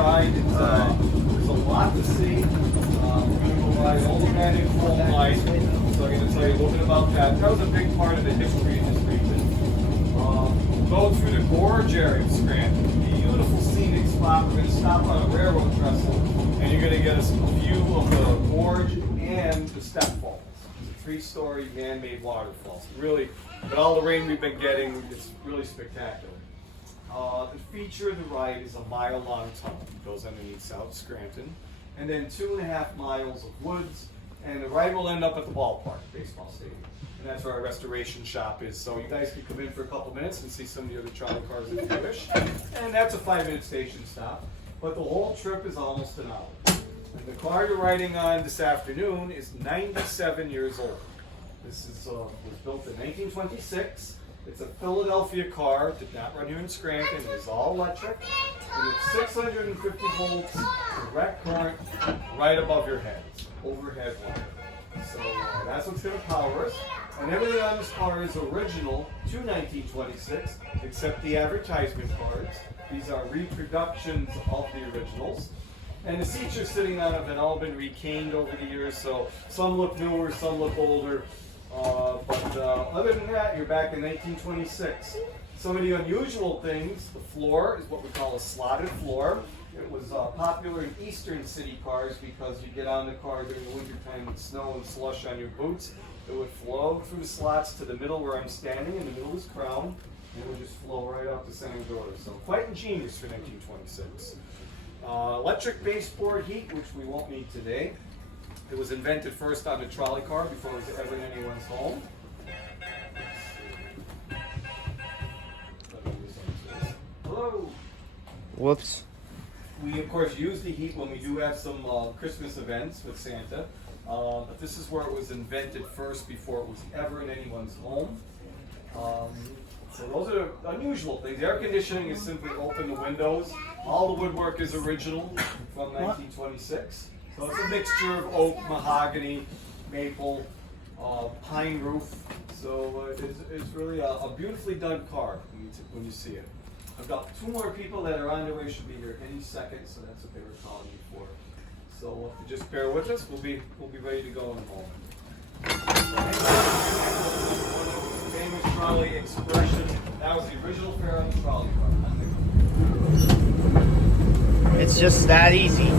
ride. There's a lot to see. We're going to go ride all the magic full line. So I'm going to tell you a little bit about that. That was a big part of the history of this region. Go through the gorge area of Scranton. Beautiful scenic spot. We're going to stop on a railroad trestle, and you're going to get a view of the gorge and the step falls. It's a 3-story man-made waterfall. Really, with all the rain we've been getting, it's really spectacular. The feature of the ride is a mile-long tunnel. It goes underneath South Scranton, and then 2.5 miles of woods, and the ride will end up at the ballpark, baseball stadium. And that's where our restoration shop is. So you guys can come in for a couple minutes and see some of the other trolley cars if you wish. And that's a 5-minute station stop. But the whole trip is almost an hour. And the car you're riding on this afternoon is 97 years old. This is, was built in 1926. It's a Philadelphia car, did not run here in Scranton. It is all electric. And it's 650 volts, direct current, right above your head. It's overhead wire. So that's what's going to power us. And everything on this car is original to 1926, except the advertisement cards. These are reproductions of the originals. And the seats you're sitting on have all been recaned over the years, so some look newer, some look older. But other than that, you're back in 1926. Some of the unusual things, the floor is what we call a slotted floor. It was popular in eastern city cars because you get on the car during the wintertime with snow and slush on your boots. It would flow through the slots to the middle where I'm standing. In the middle is crown, and it would just flow right out the center door. So quite ingenious for 1926. Electric baseboard heat, which we won't need today. It was invented first on the trolley car before it was ever in anyone's home. Hello. Whoops. We, of course, use the heat when we do have some Christmas events with Santa. But this is where it was invented first before it was ever in anyone's home. So those are the unusual things. The air conditioning is simply open the windows. All the woodwork is original from 1926. So it's a mixture of oak, mahogany, maple, pine roof. So it's really a beautifully done car when you see it. I've got 2 more people that are on their way, should be here any second, so that's what they were calling me for. So if you just bear with us, we'll be ready to go in a moment. Famous trolley expression. That was the original fare on the trolley car. It's just that easy.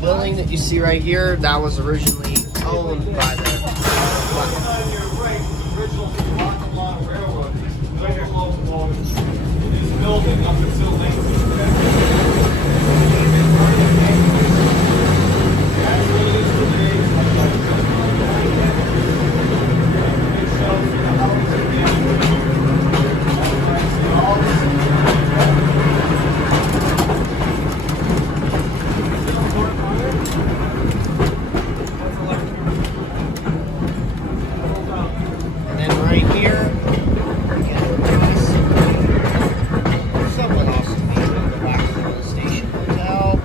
building that you see right here, that was originally owned by the... On your right, the original Lackawanna Railroad, these double locomotives in this building up until 1950. That's what it is today. It shows you how it's And then right here, again, this somewhat also being the Lackawanna Station Hotel.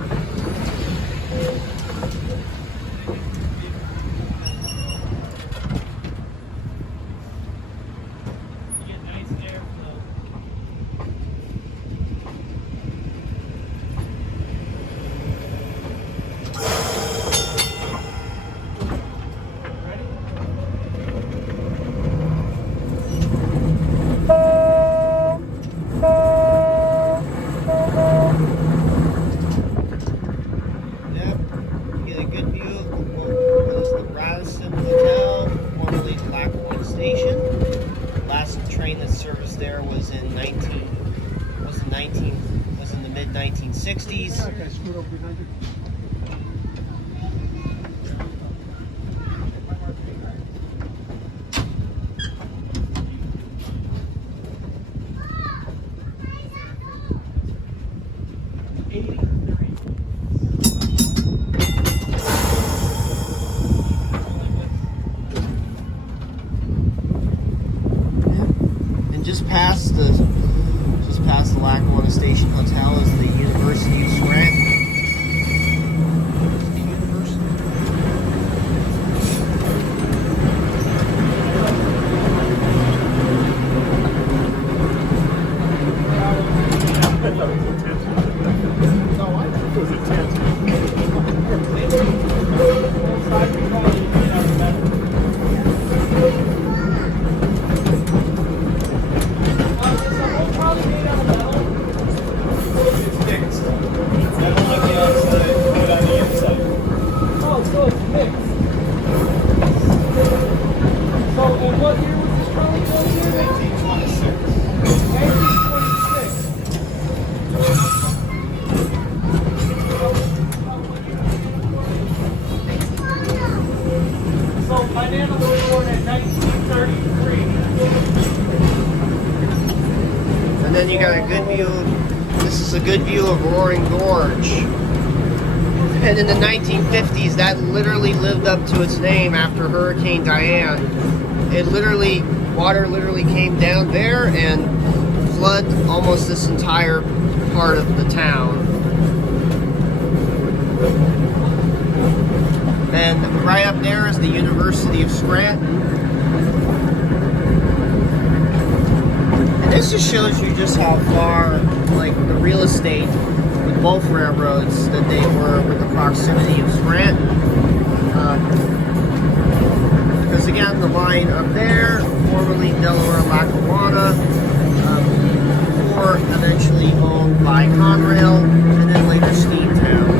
You get nice airflow. Yep, you get a good view of what was the Radisson Hotel, formerly the Lackawanna Station. Last train that serviced there was in the mid 1960s. And just past the Lackawanna Station Hotel is the University of Scranton. The university. What year was this trolley built here? 1926. 1926. So my nana was born in 1933. And then you got a good view. This is a good view of Roaring Gorge. And in the 1950s, that literally lived up to its name after Hurricane Diane. Water literally came down there and flooded almost this entire part of the town. And right up there is the University of Scranton. And this just shows you just how far, like, the real estate with both railroads, that they were with the proximity of Scranton. Because again, the line up there, formerly Delaware Lackawanna, or eventually owned by Conrail, and then later Steamtown.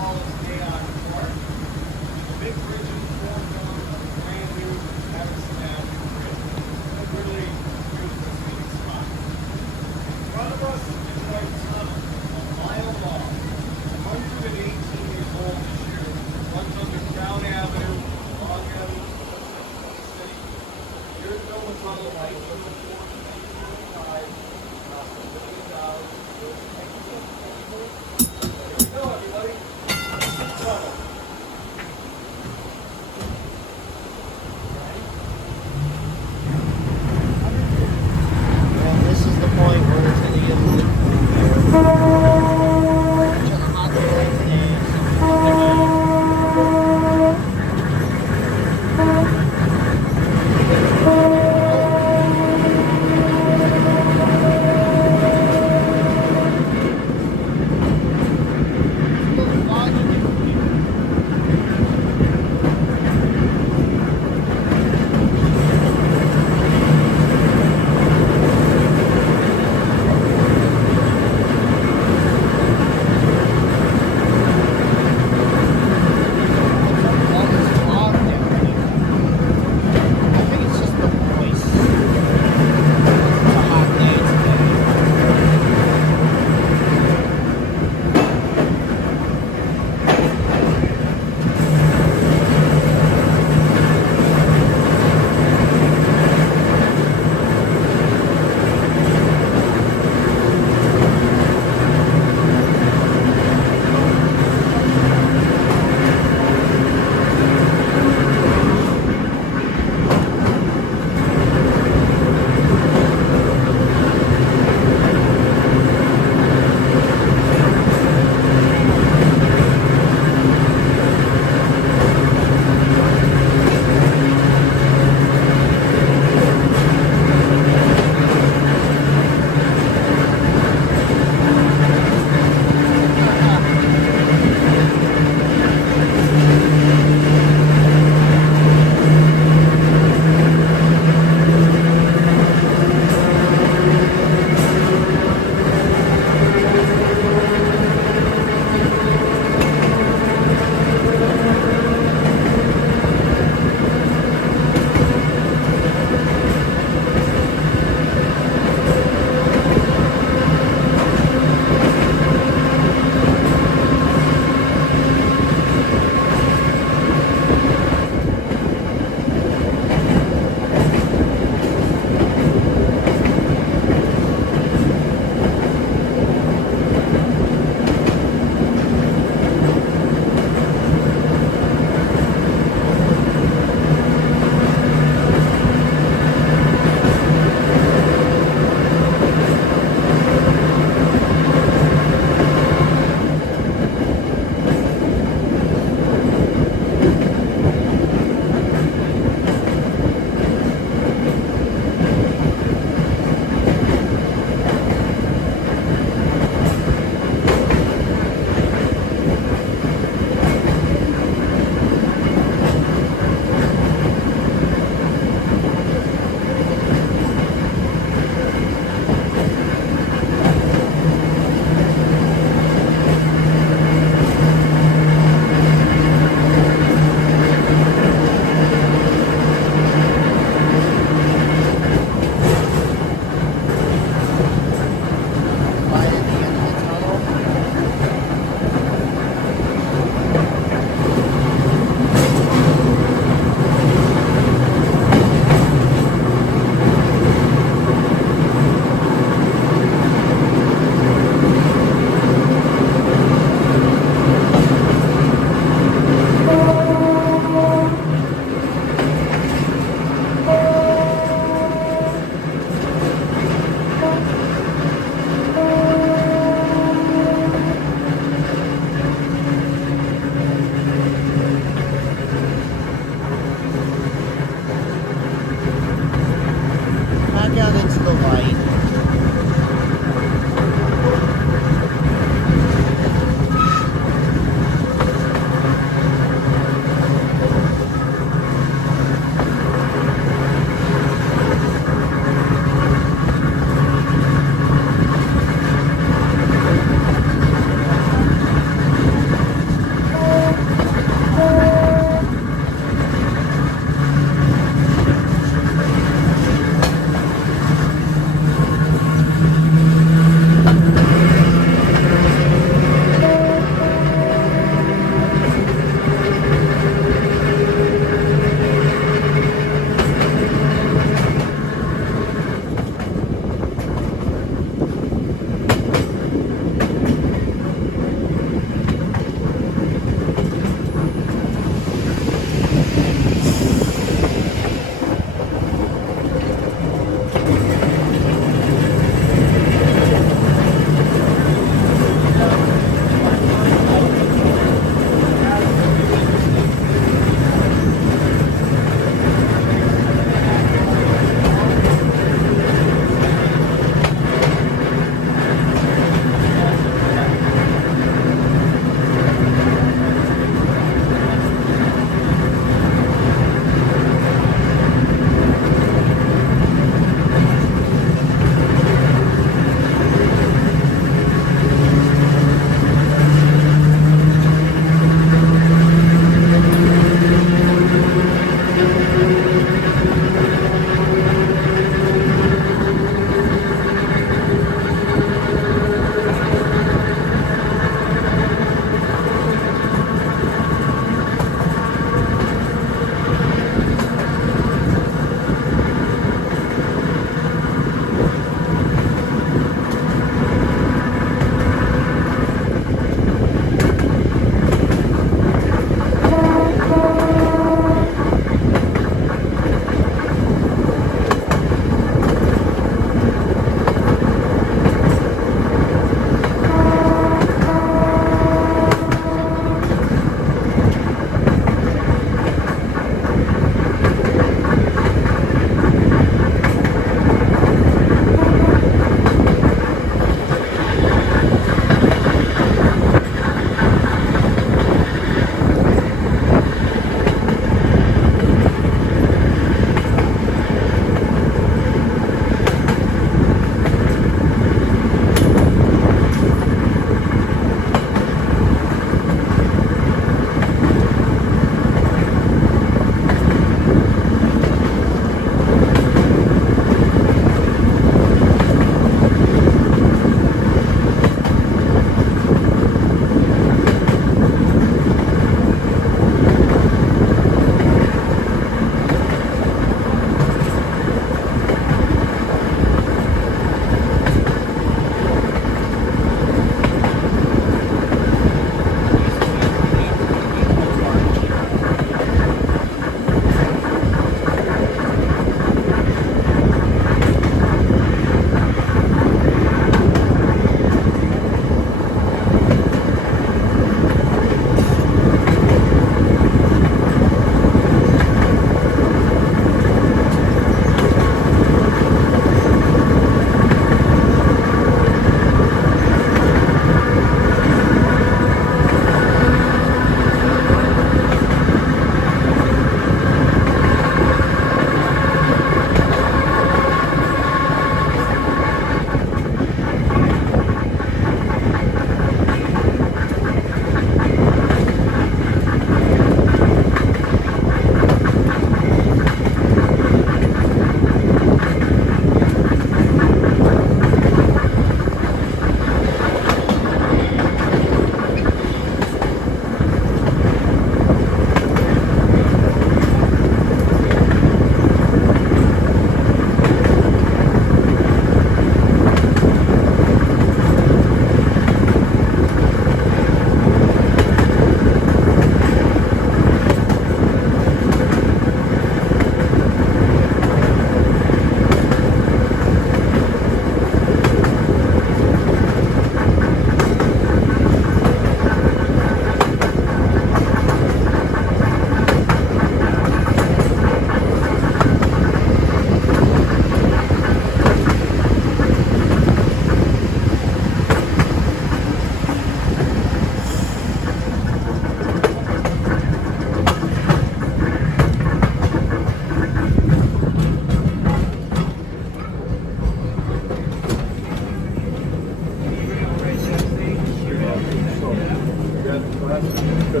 Yeah,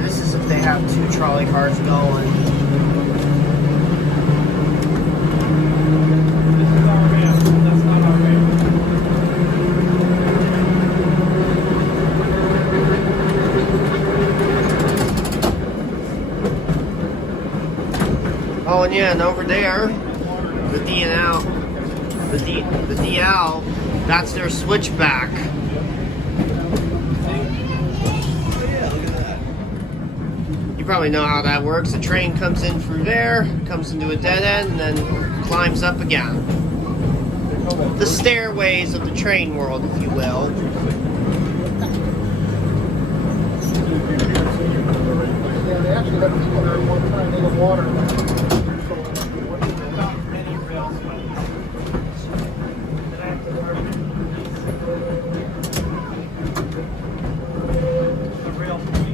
this is if they have 2 trolley cars going. This is our van. That's not our van. Oh, and yeah, and over there, the D&L, the DL, that's their switchback. You probably know how that works. The train comes in through there, comes into a dead end, and then climbs up again. The stairways of the train world, if you will. Yeah, they actually had people there one time in the water. Not many rails, but the rail police.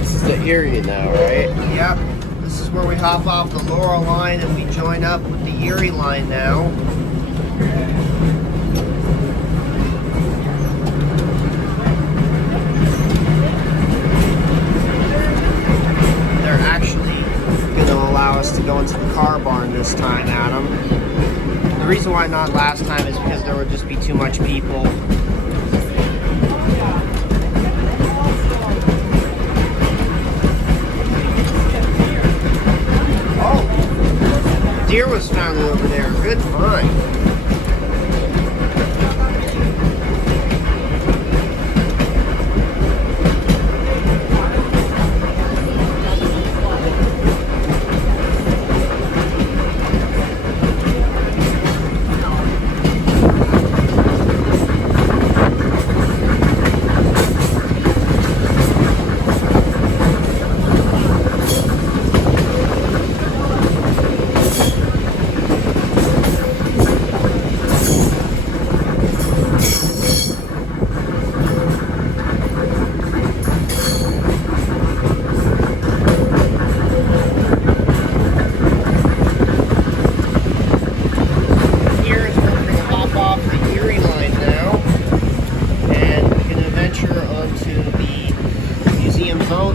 This is the Erie now, right? Yep. This is where we hop off the Laurel line and we join up with the Erie line now. They're actually going to allow us to go into the car barn this time, Adam. The reason why not last time is because there would just be too much people. Oh, deer was found over there. Good find.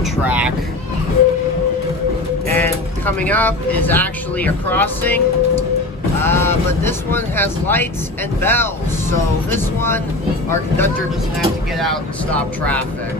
Track, and coming up is actually a crossing, but this one has lights and bells, so this one our conductor doesn't have to get out and stop traffic.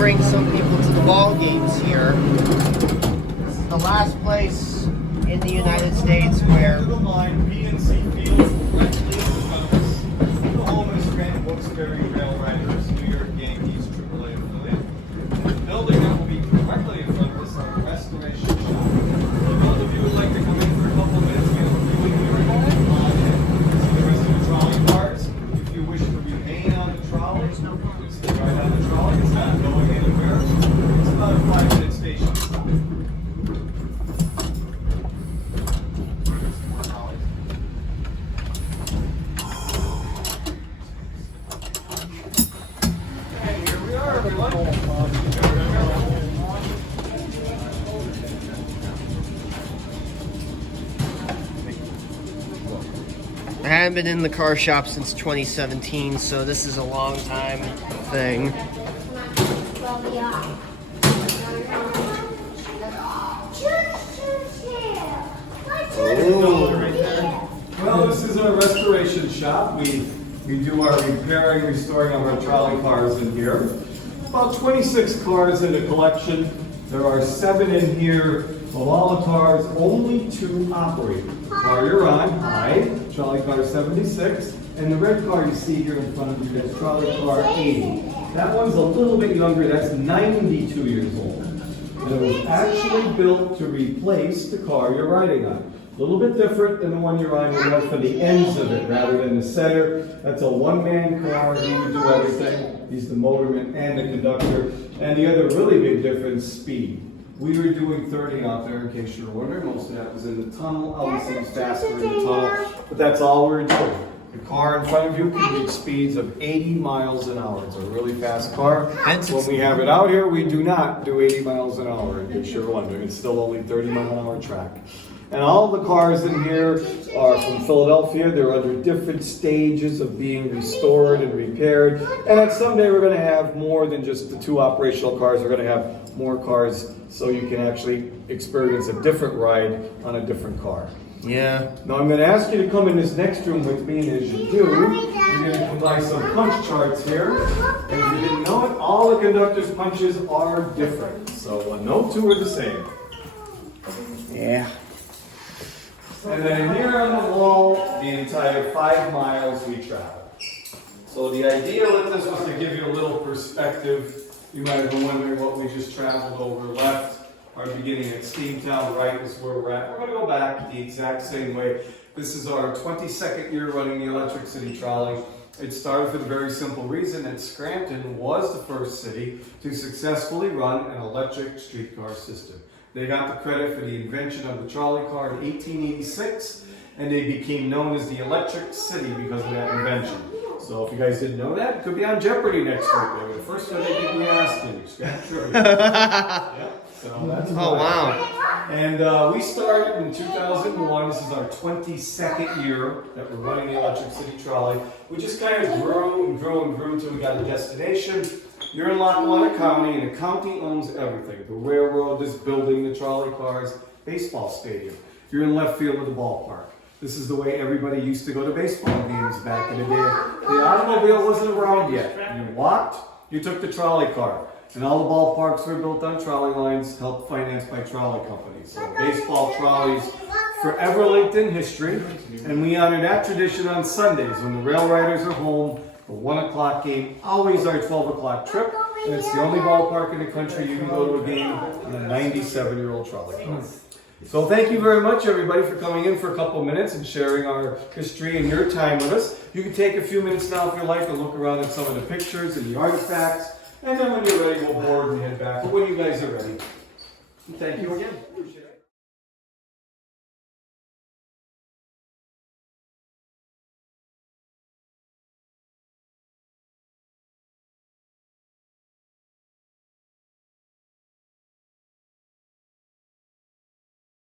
bring some people to the ball games here. This is the last place in the United States where the line, PNC Field, directly in front of us. The home is Scranton Wilkes-Barre Rail Riders, New York Yankees AAA affiliate. And the building that will be directly in front of us, our restoration shop. For those of you who would like to come in for a couple of minutes, we have a viewing here and see the rest of the trolley cars. If you wish to remain on the trolley, stay right on the trolley. It's not going anywhere. It's about a 5-minute station stop. And here we are, everyone. I haven't been in the car shop since 2017, so this is a long time thing. Well, this is our restoration shop. We do our repairing, restoring of our trolley cars in here. About 26 cars in the collection. There are 7 in here. Of all the cars, only 2 operate. Car you're on, hi, trolley car 76. And the red car you see here in front of you is trolley car 80. That one's a little bit younger, that's 92 years old. And it was actually built to replace the car you're riding on. A little bit different than the one you're on. You went for the ends of it rather than the center. That's a one-man car. He would do everything. He's the motorman and the conductor. And the other really big difference, speed. We were doing 30 out there, in case you're wondering. Most of that was in the tunnel. Always seems faster in the tunnel. But that's all we're doing. The car in front of you can reach speeds of 80 miles an hour. It's a really fast car. When we have it out here, we do not do 80 miles an hour, in case you're wondering. It's still only 30-mile-an-hour track. And all the cars in here are from Philadelphia. They're under different stages of being restored and repaired. And that someday we're going to have more than just the 2 operational cars. We're going to have more cars so you can actually experience a different ride on a different car. Yeah. Now I'm going to ask you to come in this next room with me, and as you do, you're going to apply some punch charts here. And if you didn't know it, all the conductor's punches are different. So no 2 are the same. Yeah. And then here on the wall, the entire 5 miles we travel. So the idea with this was to give you a little perspective. You might have been wondering what we just traveled over left. Our beginning at Steamtown, right is where we're at. We're going to go back the exact same way. This is our 22nd year running the Electric City Trolley. It started for the very simple reason that Scranton was the first city to successfully run an electric streetcar system. They got the credit for the invention of the trolley car in 1886, and they became known as the Electric City because of that invention. So if you guys didn't know that, it could be on Jeopardy next week. They were the first one they did be asking. So that's wow. And we started in 2001. This is our 22nd year that we're running the Electric City Trolley. We just kind of grew and grew and grew until we got a destination. You're in Lackawanna County, and the county owns everything. The railroad is building the trolley cars, baseball stadium. You're in left field of the ballpark. This is the way everybody used to go to baseball games back in the day. The automobile wasn't around yet. You walked, you took the trolley car. And all the ballparks were built on trolley lines, helped financed by trolley companies. So baseball trolleys forever linked in history. And we honor that tradition on Sundays when the rail riders are home. The 1 o'clock game, always our 12 o'clock trip. And it's the only ballpark in the country you can go to a game on a 97-year-old trolley car. So thank you very much, everybody, for coming in for a couple minutes and sharing our history and your time with us. You can take a few minutes now if you like to look around at some of the pictures and the artifacts. And then when you're ready, we'll board and head back. But when you guys are ready, thank you again.